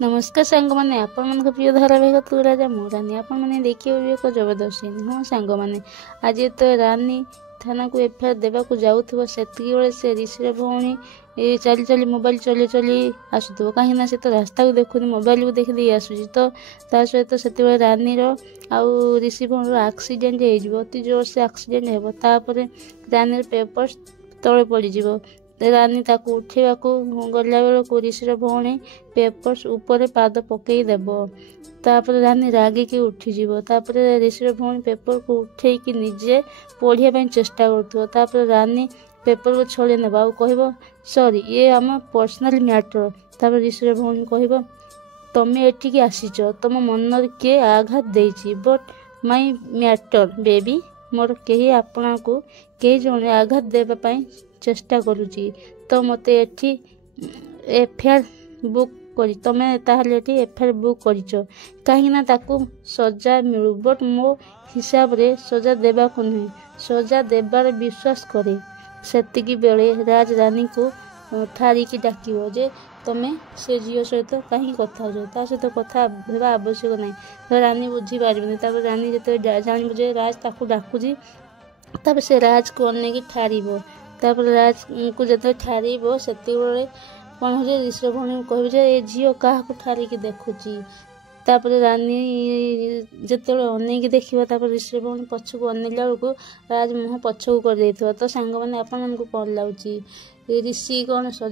नमस्कार सांग मैंने आपण प्रिय धारावाहिक तू राजा मो रानी आपण मैंने देखिए एक जबरदस्ती हाँ सांग मैंने आज तो रानी थाना को एफआईआर देवाक जाऊव से ऋषिर भौणी चली चली मोबाइल चली चली आसुव कहीं से तो रास्ता को देखुनी मोबाइल को देखी दे आसूसी तो ता सहित से रानी आउ ऋषि भौणी आक्सीडेंट हो अति जोर से आक्सीडेंट होतापर रानी पेपर तले पड़ज रानी ताकू उठेवा गला बेलू ऋषिर भौणी पेपर्स ऊपर पाद पकई देव तापर रानी रागिकी उठीज तापर ऋषिर भौणी पेपर को उठेकी निजे पढ़ाई चेष्टा कर रानी पेपर को छड़े ने कह सॉरी ये आम पर्सनल मैटर तापर ऋषिर भौणी कह तमें एठिकी आसीच तुम मन किए आघात देछि बट माय मैटर बेबी मोर कहीं आपना को कई जने आघात देवाई चेष्टा करुची तो मत एठी एफआईआर बुक करी तमें ताहले एठी एफआईआर बुक करिच कहीं ताकू सजा मिलू बट मो हिसाब रे सजा देबा को नहीं सजा देबार विश्वास करे सेतिकी बेले राज रानी को ठारिकी डाकिबो जे तमें से झील सहित कहीं कथा सहित कथा हेबा आवश्यक नहीं तो रानी बुझी पारबेनी रानी जो जान जे राज ताकू डाकुची तब से राज को अनेक ठारिबो तापर राज को जो ठारिबो सेति कौन हो ऋषि भौणी कह ये झील क्या ठारिकी देखुची तापर रानी जो अनेक देखा ऋषि भौणी पछक अनेला बेलू राज मुह पछक कर तो सांग मैंने आपण कौन लगुच ऋषि कौन सजा